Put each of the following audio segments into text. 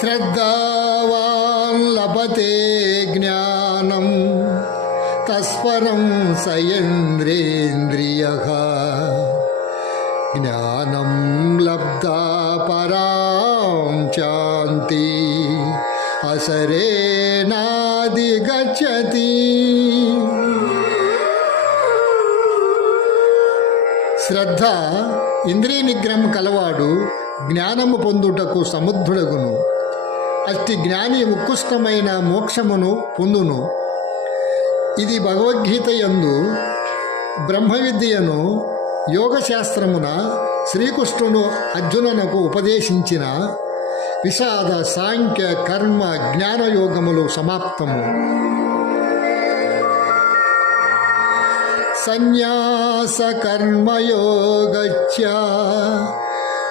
శ్రద్ధావాన్ లభతే జ్ఞానం తస్పరం సయేంద్రియేంద్రియః జ్ఞానం లబ్ధా పరాం శాంతి అసరేనాధిగచ్చతి. శ్రద్ధ ఇంద్రియ నిగ్రహం కలవాడు జ్ఞానము పొందుటకు సముద్రుడగును. అట్టి జ్ఞాని ఉత్కృష్టమైన మోక్షమును పొందును. ఇది భగవద్గీత యందు బ్రహ్మ విద్యను యోగశాస్త్రమున శ్రీకృష్ణుడు అర్జునునకు ఉపదేశించిన విషాద సాంఖ్య కర్మ జ్ఞానయోగములు సమాప్తము. సన్యాస కర్మయోగచ్చ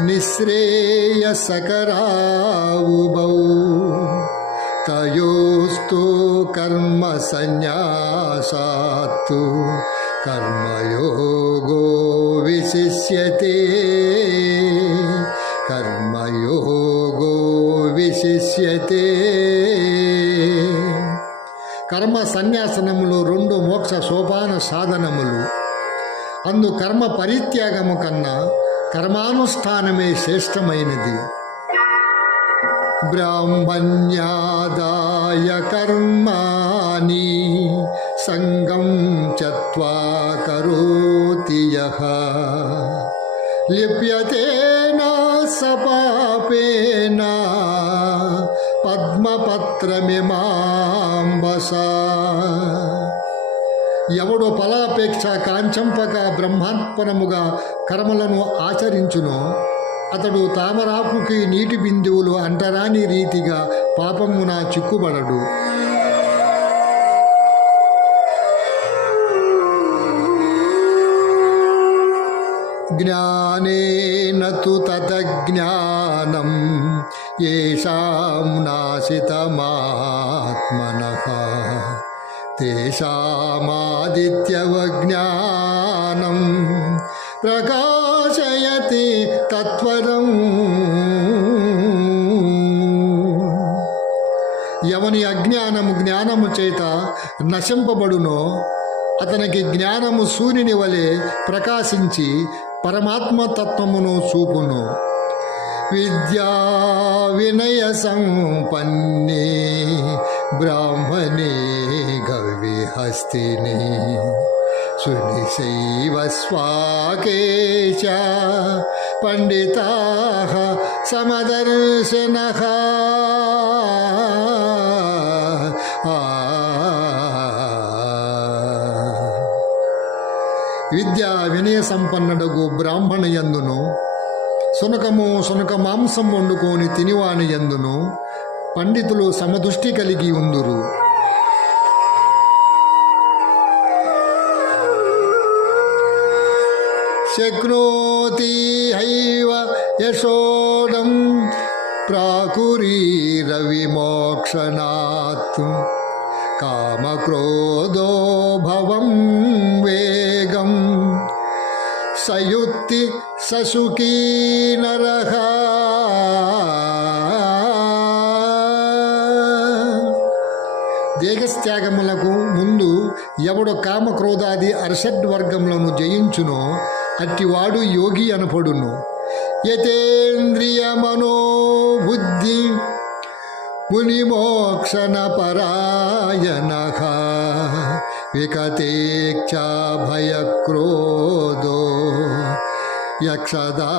నిశ్రేయసకరావుబౌ తయోస్తు కర్మ సన్యాసాత్తు కర్మయోగో విశిష్యతే. కర్మయోగో విశిష్యతే. కర్మ సన్యాసనములు రెండు మోక్ష సోపాన సాధనములు. అందు కర్మ పరిత్యాగము కన్నా కర్మానుష్ఠానమే శ్రేష్టమైనది. బ్రాహ్మణ్యాదాయ కర్మాణి సంగం త్యక్త్వా కరోతి యః లిప్యతేన స పాపేన పద్మపత్రమిమాంబసా. ఎవడు ఫలాపేక్ష కాంచంపక బ్రహ్మార్పణముగా కర్మలను ఆచరించునో అతడు తామరాకుకి నీటి బిందువులు అంటరాని రీతిగా పాపమున చిక్కుబడడు. జ్ఞానేన తు తతజ్ఞానం యేషాం నాశితమాత్మనః తేషామాదిత్యవజ్ఞానం ప్రకాశయతి తత్వరం. ఎవని అజ్ఞానము జ్ఞానము చేత నశింపబడునో అతనికి జ్ఞానము సూర్యుని వలె ప్రకాశించి పరమాత్మతత్వమును చూపును. విద్యా వినయ సంపన్నే బ్రాహ్మణే గవిహస్తిని సునిశైవ స్వాకేశ పండితాః సమదర్శనః. విద్యా వినయ సంపన్నుడగు బ్రాహ్మణ యందును సునక మాంసం వండుకొని తినివాని యందును పండితులు సమదృష్టి కలిగి ఉందురు. శక్నోతి హైవ యశోడం ప్రాకురీరవిమోక్షణాత్ కామక్రోధో భవం వేగం సయుక్తి ససుఖీ నరః. దేహత్యాగములకు ముందు ఎవడు కామక్రోధాది అర్షడ్వర్గములను జయించునో అట్టివాడు యోగి అనపడును. యతేంద్రియ మనోబుద్ధి మునిమోక్షణ పరాయణః వికతేక్షా భయక్రోధో యక్షదా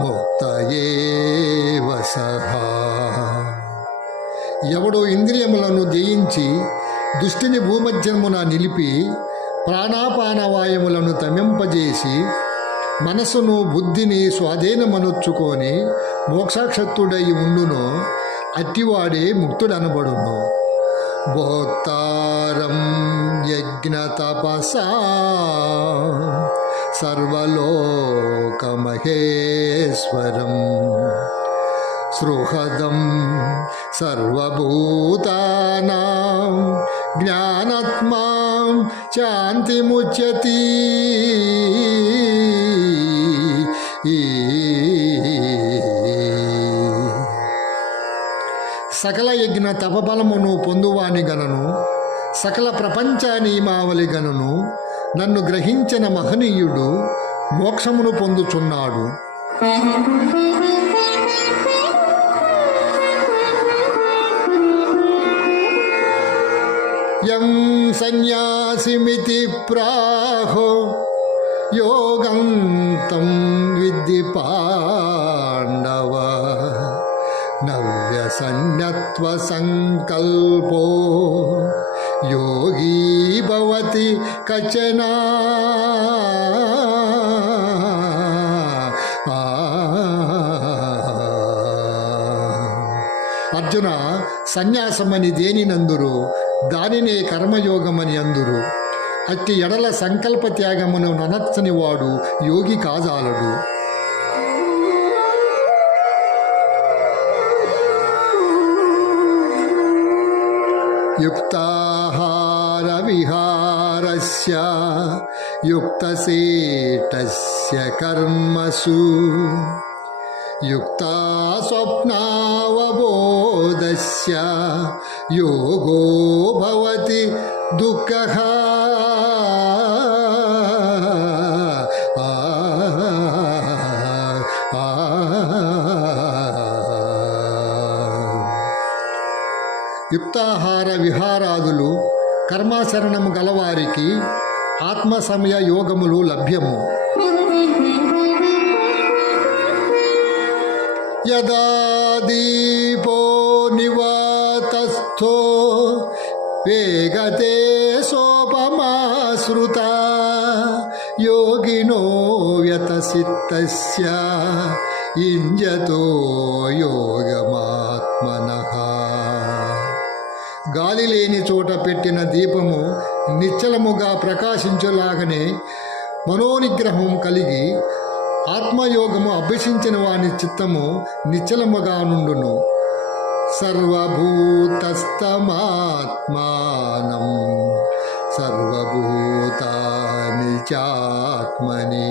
ముక్తయేవ సహా. ఎవడో ఇంద్రియములను జయించి దుష్టిని భూమధ్యమున నిలిపి ప్రాణాపానవాయములను తమింపజేసి మనసును బుద్ధిని స్వాధీనమనొచ్చుకొని మోక్షాక్షత్తుడై ఉండునో అట్టివాడే ముక్తుడనబడును. భోక్తారం యజ్ఞతపసా సర్వలోకమహేశ్వరం సృహదం సర్వభూతానాం జ్ఞానాత్మా శాంతిముచ్యతి. సకల యజ్ఞ తపబలమును పొందువాని గనను, సకల ప్రపంచాన్ని మావలి గనను నన్ను గ్రహించిన మహనీయుడు మోక్షమును పొందుచున్నాడు. యం సన్యాసిమితి ప్రాహో యోగం తం విద్ధి పాండవ. నవ్యసన్యత్వ సంకల్పో యోగీ భవతి కచన. అర్జున, సన్యాసమని దేనినందురు, దానినే కర్మయోగమని అందురు. అట్టి ఎడల సంకల్ప త్యాగమును ననచ్చని వాడు యోగి కాజాలడు. యుక్తాహార విహారస్య యుక్తసేటస్య కర్మసు యుక్తా స్వప్నావబోధస్య యోగో భవతి దుఃఖః. యుక్తాహార విహారాదులు కర్మాచరణము గలవారికి ఆత్మసమయ యోగములు లభ్యము. యదా దీపో నివాతస్థో వేగతే సోపమాశ్రుత యోగినో వ్యతసిత్తస్య ఇంజతో యోగమాత్మనః. గాలి లేని చోట పెట్టిన దీపము నిశ్చలముగా ప్రకాశించులాగనే మనోనిగ్రహం కలిగి ఆత్మయోగము అభ్యసించిన వాని చిత్తము నిశ్చలముగా నుండును. సర్వభూతస్థమాత్మానం సర్వభూతాని చాత్మని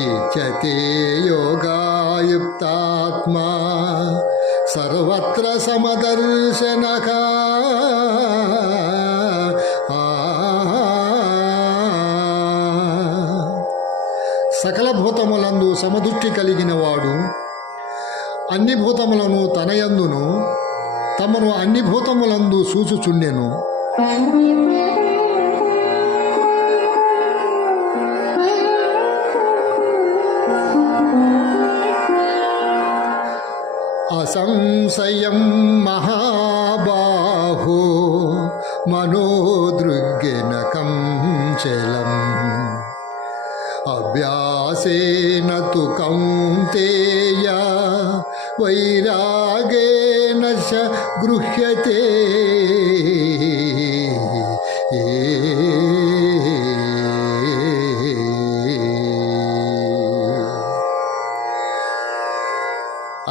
ఈచతే యోగాయుక్తాత్మా సర్వత్ర సమదర్శనః. సకల భూతములందు సమదృష్టి కలిగిన వాడు అన్ని భూతములను తనయందును తమను అన్ని భూతములందు చూచుచుండెను. అసంశయం మహాబాహో మనోదృగ్గెనకం చలం అభ్యాసేన తు కౌంతేయ వైరాగేణ చ గృహ్యతే.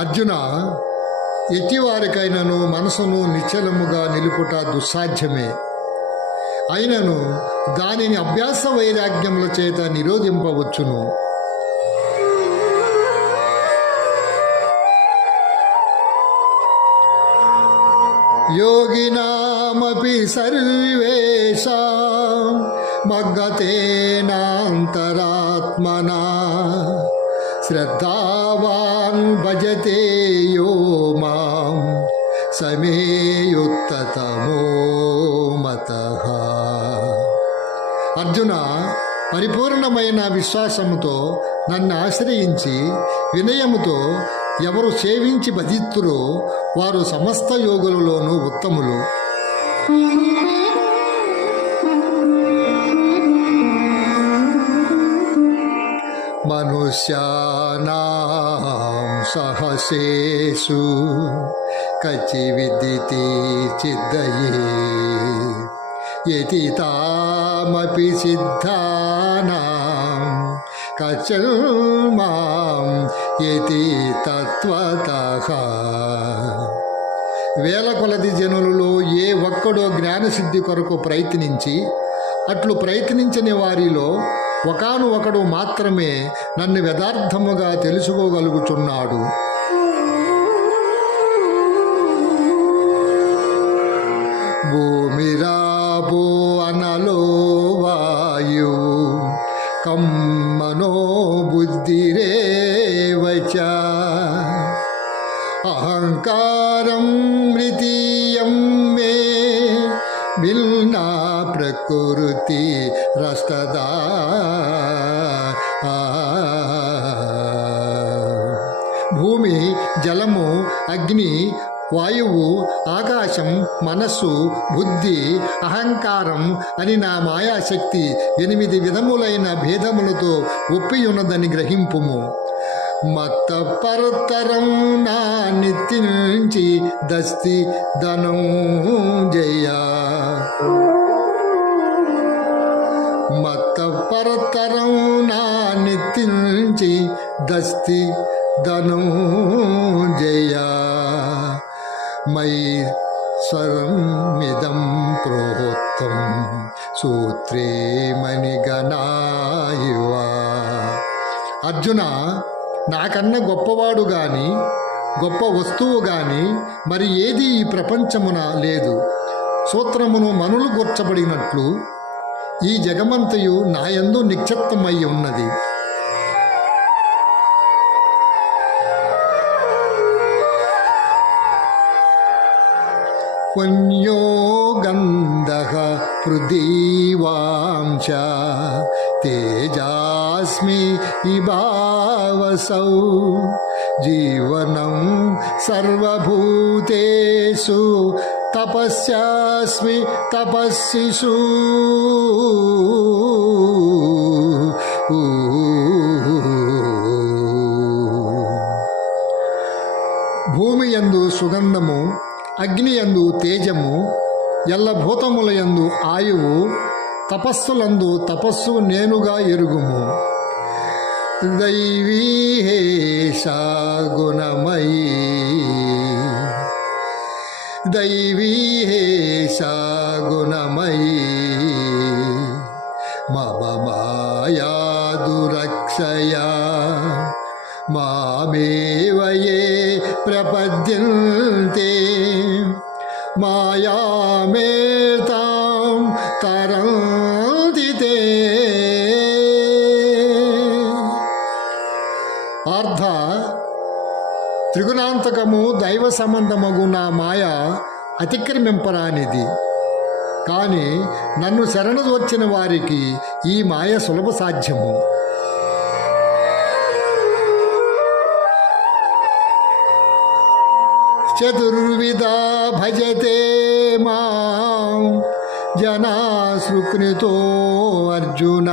అర్జున, ఎట్టివారికైనను మనసును నిశ్చలముగా నిలుపుట దుస్సాధ్యమే. అయినను దానిని అభ్యాస వైరాగ్యముల చేత నిరోధింపవచ్చును. యోగినామపి సర్వేషాం మగ్గతేనాంతరాత్మనా శ్రద్ధావాన్ భజతే యో మాం సమే యుక్తతమో మతః. అర్జున, పరిపూర్ణమైన విశ్వాసముతో నన్ను ఆశ్రయించి వినయముతో ఎవరు సేవించి భజిత్తురో వారు సమస్త యోగులలోనూ ఉత్తములు. మనుష్యానాం సహసేషు కచి విదితి చిద్దయే యతి తామపి సిద్ధానాం కచల్ మాం యతి తత్వతః. వేల కొలది జనులలో ఏ ఒక్కడో జ్ఞానసిద్ధి కొరకు ప్రయత్నించి అట్లు ప్రయత్నించని వారిలో ఒకడు మాత్రమే నన్ను యథార్థముగా తెలుసుకోగలుగుచున్నాడు. భూమిరాపో అనలో వాయు కమ్మనో బుద్ధిరేవచ అహంకారం మృతీయం మే విల్నా ప్రకృతి రస్తదా. భూమి, జలము, అగ్ని, వాయువు, ఆకాశం, మనస్సు, బుద్ధి, అహంకారం అని నా మాయాశక్తి 8 విధములైన భేదములతో ఒప్పియున్నదని గ్రహింపుము. మత్త పరతరం నా నిత్యించి దస్తి ధనం జయ. మత్త పరతరం నా నిత్యించి దస్తి ధనం జయ. మై స్వరమిదం ప్రోక్తం సూత్రే మణిగణాయువ. అర్జున, నాకన్నా గొప్పవాడు గాని గొప్ప వస్తువు గాని మరి ఏది ఈ ప్రపంచమున లేదు. సూత్రమును మనులు గూర్చబడినట్లు ఈ జగమంతయు నాయందు నిక్షిప్తమై ఉన్నది. పుణ్యో గంధః పృథివాంశ తేజాస్మి ఇభావసౌ జీవనం సర్వభూతేషు తపస్యాస్మి తపస్సిషు. భూమి యందు సుగంధము, అగ్ని యందు తేజము, ఎల్లభూతముల యందు ఆయువు, తపస్సులందు తపస్సు నేనుగా ఎరుగుము. దైవీహేషా గుణమయీ దైవీహేషా గుణమయీ మమ మాయా దురక్షయా మామేవయే ప్రపద్యంతే మాయామేతాం తరంతి తే. అర్థ త్రిగుణాంతకము దైవ సంబంధమగు నా మాయ అతిక్రమింపరానిది. కానీ నన్ను శరణు వచ్చిన వారికి ఈ మాయ సులభ సాధ్యము. చతుర్విధా భజతే మాం జనా సుకృతో అర్జున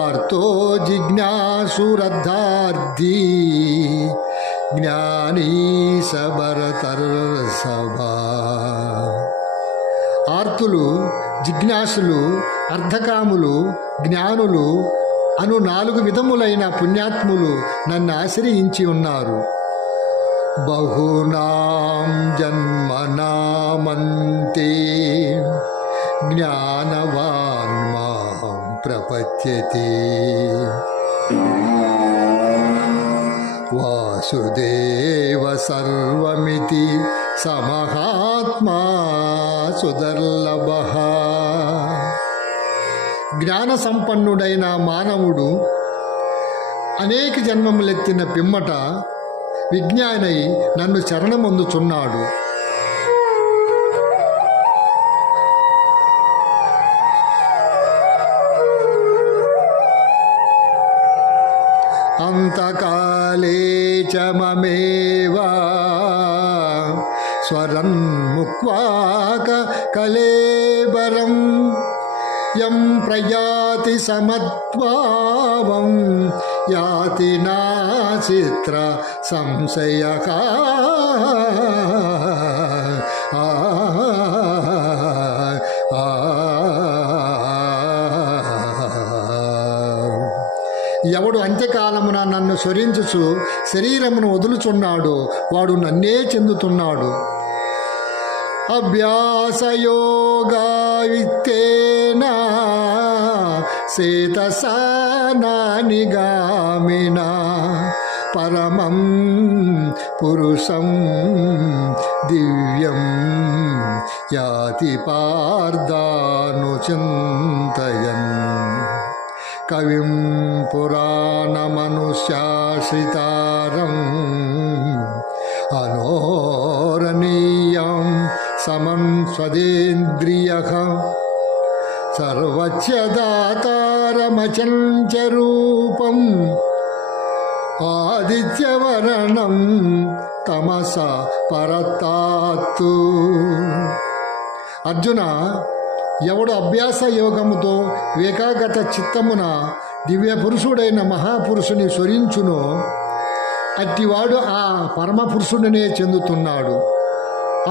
ఆర్తో జిజ్ఞాసురర్థార్థి జ్ఞానీ సభరతర్సభా. ఆర్తులు, జిజ్ఞాసులు, అర్ధకాములు, జ్ఞానులు అను 4 విధములైన పుణ్యాత్ములు నన్ను ఆశ్రయించి ఉన్నారు. బహూనాం జన్మనామంతే జ్ఞానవాన్ మాం ప్రపద్యతే. వాసుదేవ సర్వమితి సమహాత్మా సుదర్లభః. జ్ఞాన సంపన్నుడైన మానవుడు అనేక జన్మములెత్తిన పిమ్మట విజ్ఞానై నన్ను శరణమొందుచున్నాడు. అంతకాలే చ మమేవా స్వరన్ముక్వాక కలేబరం యం ప్రయాతి సమత్వావం యాతి నాచిత్ర సంశయః. ఎవడు అంత్యకాలమున నన్ను స్మరించుచు శరీరమును వదులుచున్నాడో వాడు నన్నే చెందుతున్నాడు. అభ్యాసయోగా విత్తేన సేతసానానిగామిన పరమం పురుషం దివ్యం యాతి పార్థానుచింతయన్ కవిం పురాణమనుశాసితారం అనోరణీయం సమం స్వదేంద్రియః సర్వస్య దాతారమచంచ రూపం ఆదిత్యవర్ణం తమస పరతాత్తు. అర్జున, ఎవడు అభ్యాస యోగముతో ఏకాగ్రత చిత్తమున దివ్య పురుషుడైన మహాపురుషుని స్మరించునో అట్టివాడు ఆ పరమపురుషుడినే చెందుతున్నాడు.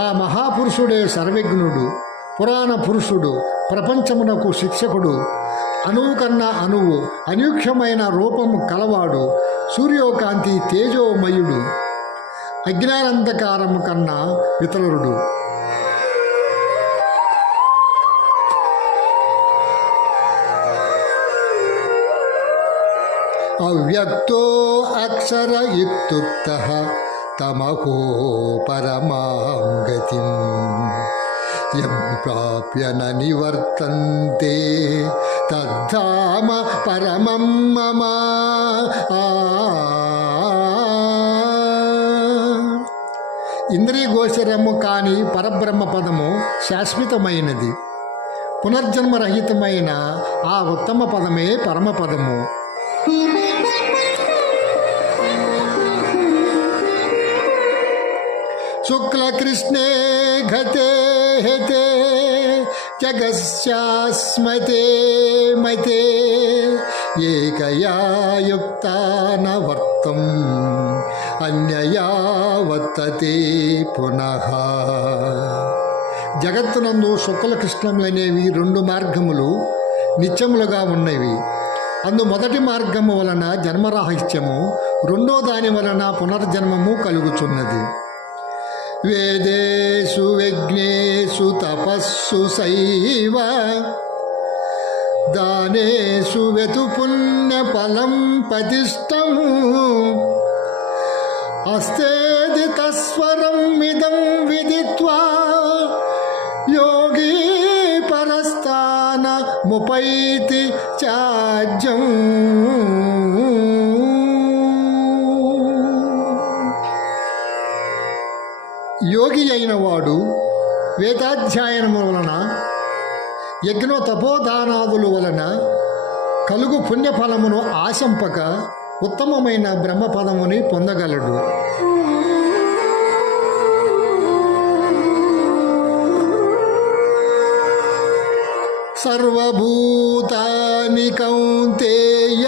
ఆ మహాపురుషుడే సర్వజ్ఞుడు, పురాణ పురుషుడు, ప్రపంచమునకు శిక్షకుడు, అణువు కన్నా అణువు, అనూఖ్యమైన రూపము కలవాడు, సూర్యోకాంతి తేజోమయుడు, అజ్ఞానంధకారము కన్నా ఇతరుడు. అవ్యక్తో అక్షర ఇత్యుక్తః తమహో పరమాం గతిం యం ప్రాప్య న నివర్తంతే తద్ధామ పరమం మమ. ఇంద్రియగోచరము కాని పరబ్రహ్మ పదము శాశ్వతమైనది. పునర్జన్మరహితమైన ఆ ఉత్తమ పదమే పరమపదము. శుక్లకృష్ణే ఘతే హతే జగస్యాస్మతే మతే ఏకయా యుక్తాన వర్తం అన్యయా వర్తతే పునః. జగత్తునందు శుక్లకృష్ణములనేవి రెండు మార్గములు నిత్యములుగా ఉన్నవి. అందు మొదటి మార్గము వలన జన్మరాహిత్యము, రెండో దాని వలన పునర్జన్మము కలుగుచున్నది. వేదేషు యజ్ఞేషు తపస్సు సైవ దానేషు వెతు పుణ్యఫలం పతిష్టం అస్తేది తస్వరం ఇదం విదిత్వా యోగీ పరస్థాన ముపైతి చాజ్యం. యోగి అయిన వాడు వేదాధ్యయనము వలన, యజ్ఞో తపోదానాదుల వలన కలుగు పుణ్యఫలమును ఆశంపక ఉత్తమమైన బ్రహ్మపదముని పొందగలడు. సర్వభూతాని కౌంతేయ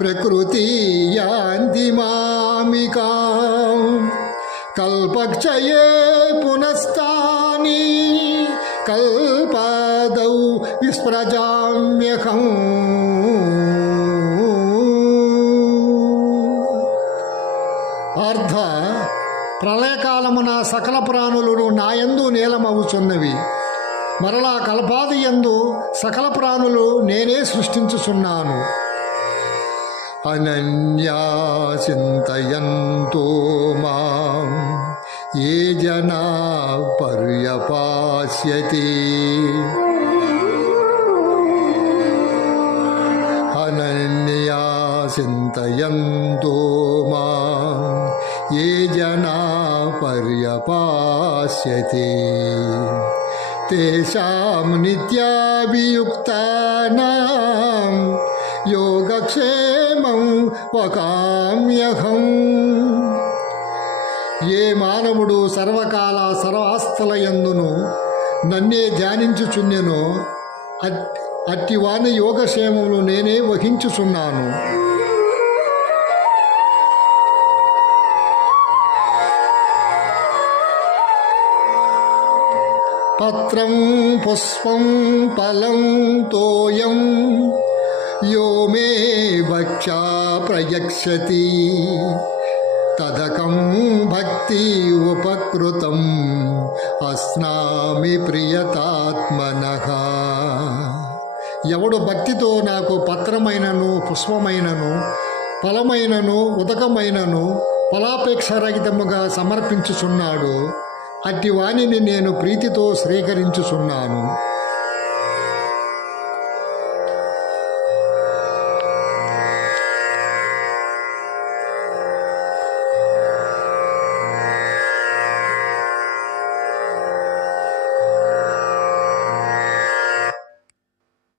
ప్రకృతి యాంతి మామికాం కల్పక్షయే పునస్తాని కల్పాదౌ విస్మృజామ్యహం. అర్థ ప్రళయకాలమున సకల ప్రాణులను నాయందు నీలమవుచున్నవి. మరలా కల్పాది యందు సకల ప్రాణులు నేనే సృష్టించుచున్నాను. అనన్యా చింతయంతో మాం ఏ జనా పర్యపాస్యతి. అనన్యా చింతయంతో మాం ఏ జనా పర్యపాస్యతి తేషాం నిత్యాభియుక్తానాం యోగక్షేమం వకామ్యహం. ఏ మానవుడు సర్వకాల సర్వాస్థలయందును నన్నే ధ్యానించుచున్నెనో అట్టివాని యోగక్షేమములు నేనే వహించుచున్నాను. పత్రం పుష్పం ఫలం తోయం యో మే ప్రయక్షతి తదకం భక్తి ఉపకృతం అస్నామి ప్రియతాత్మనః. ఎవడు భక్తితో నాకు పత్రమైనను పుష్పమైనను ఫలమైనను ఉదకమైనను ఫలాపేక్షరహితముగా సమర్పించుచున్నాడు, అట్టి వానిని నేను ప్రీతితో స్వీకరించుచున్నాను.